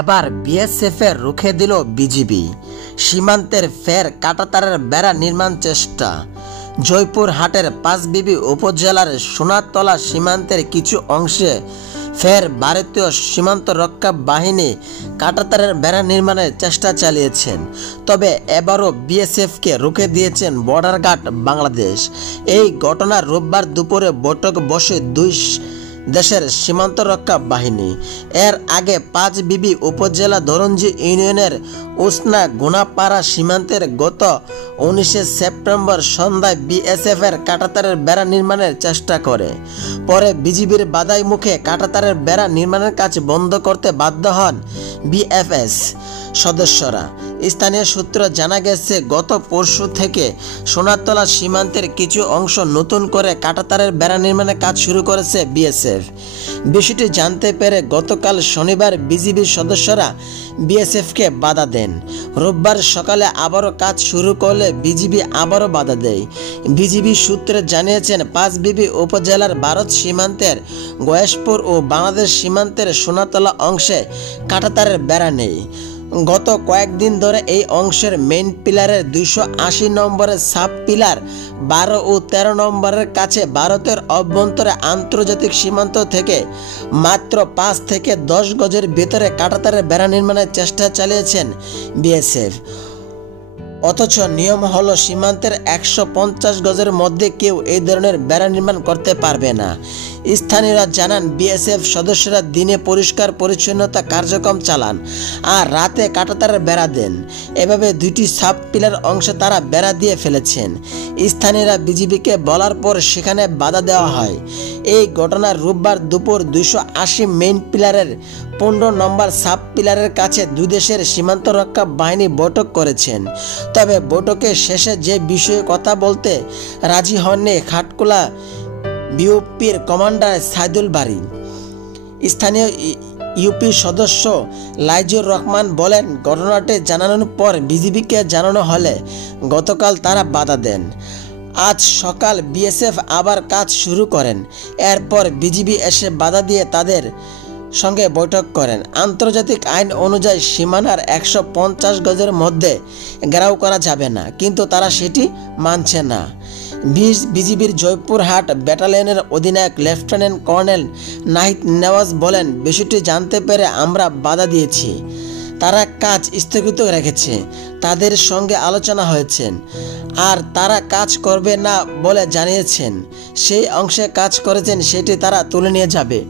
এবার বিএসএফ এর রুখে দিল বিজিবি। সীমান্তের ফের কাঁটাতারের বেড়া নির্মাণ চেষ্টা। জয়পুরহাটের পাঁচবিবি উপজেলার সোনাতলা সীমান্তের কিছু অংশে ফের ভারতীয় সীমান্ত রক্ষা বাহিনী কাঁটাতারের বেড়া নির্মাণের চেষ্টা চালিয়েছেন। তবে এবারও বিএসএফকে রুখে দিয়েছেন বর্ডার গার্ড বাংলাদেশ। এই ঘটনার রোববার দুপুরে বৈঠক বসে দুই দেশের সীমান্ত রক্ষা বাহিনী। এর আগে পাঁচবিবি উপজেলা ধরঞ্জি ইউনিয়নের উসনা গুনাপাড়া সীমান্তের গত 19 সেপ্টেম্বর সন্ধ্যায় বিএসএফ এর কাঁটাতারের বেড়া নির্মাণের চেষ্টা করে। পরে বিজিবির বাধার মুখে কাঁটাতারের বেড়া নির্মাণের কাজ বন্ধ করতে বাধ্য হন বিএফএস সদস্যরা। স্থানীয় সূত্র জানা গেছে, গত পরশু থেকে সোনাতলা সীমান্তের কিছু অংশ নতুন করে কাঁটাতারের বেড়া নির্মাণের কাজ শুরু করেছে বিএসএফ। বিষয়টি জানতে পেরে গতকাল শনিবার বিজিবির সদস্যরা বিএসএফকে বাধা দেন। রোববার সকালে আবারও কাজ শুরু করলে বিজিবি আবারও বাধা দেয়। বিজিবি সূত্রে জানিয়েছেন, পাঁচবিবি উপজেলার ভারত সীমান্তের গয়েশপুর ও বাংলাদেশ সীমান্তের সোনাতলা অংশে কাঁটাতারের বেড়া নেই। গত কয়েকদিন ধরে এই অংশের মেইন পিলারের 280 নম্বরের সাব পিলার 12 ও 13 নম্বরের কাছে ভারতের অভ্যন্তরে আন্তর্জাতিক সীমান্ত থেকে মাত্র 5 থেকে 10 গজের ভিতরে কাঁটাতারের বেড়া নির্মাণের চেষ্টা চালিয়েছেন বিএসএফ। অথচ নিয়ম হলো সীমান্তের 150 গজের মধ্যে কেউ এই ধরনের বেড়া নির্মাণ করতে পারবে না। স্থানীয়রা জানান, বিএসএফ সদস্যরা দিনে পরিষ্কার পরিচ্ছন্নতা কার্যক্রম চালান আর রাতে কাঁটাতারের বেড়া দেন। এভাবে দুইটি সাব পিলার অংশে তারা বেড়া দিয়ে ফেলেছেন। স্থানীয়রা বিজিবিকে বলার পর সেখানে বাধা দেওয়া হয়। এই ঘটনার রোববার দুপুর 280 মেইন পিলারের 15 নম্বর সাব পিলারের কাছে দুই দেশের সীমান্ত রক্ষা বাহিনী বৈঠক করেছেন। তবে বৈঠকের শেষে যে বিষয়ে কথা বলতে রাজি হননি খাটকুলা বিওপির কমান্ডার সাইদুল বারী। স্থানীয় ইউপি সদস্য লাইজুর রহমান বলেন, ঘটনাটি জানানোর পর বিজিবিকে জানানো হলে গতকাল তারা বাধা দেন। আজ সকাল বিএসএফ আবার কাজ শুরু করেন। এরপর বিজিবি এসে বাধা দিয়ে তাদের সঙ্গে বৈঠক করেন। আন্তর্জাতিক আইন অনুযায়ী সীমানার 150 গজের মধ্যে ঘেরাও করা যাবে না, কিন্তু তারা সেটি মানছে না। বিজিবির জয়পুরহাট ব্যাটালিয়নের অধিনায়ক লেফটেন্যান্ট কর্নেল নাহিদ নেওয়াজ বলেন, বিষয়টি জানতে পেরে আমরা বাধা দিয়েছি। তারা কাজ স্থগিত রেখেছে। তাদের সঙ্গে আলোচনা হয়েছে আর তারা কাজ করবে না বলে জানিয়েছেন। সেই অংশে কাজ করেছেন সেটি তারা তুলে নিয়ে যাবে।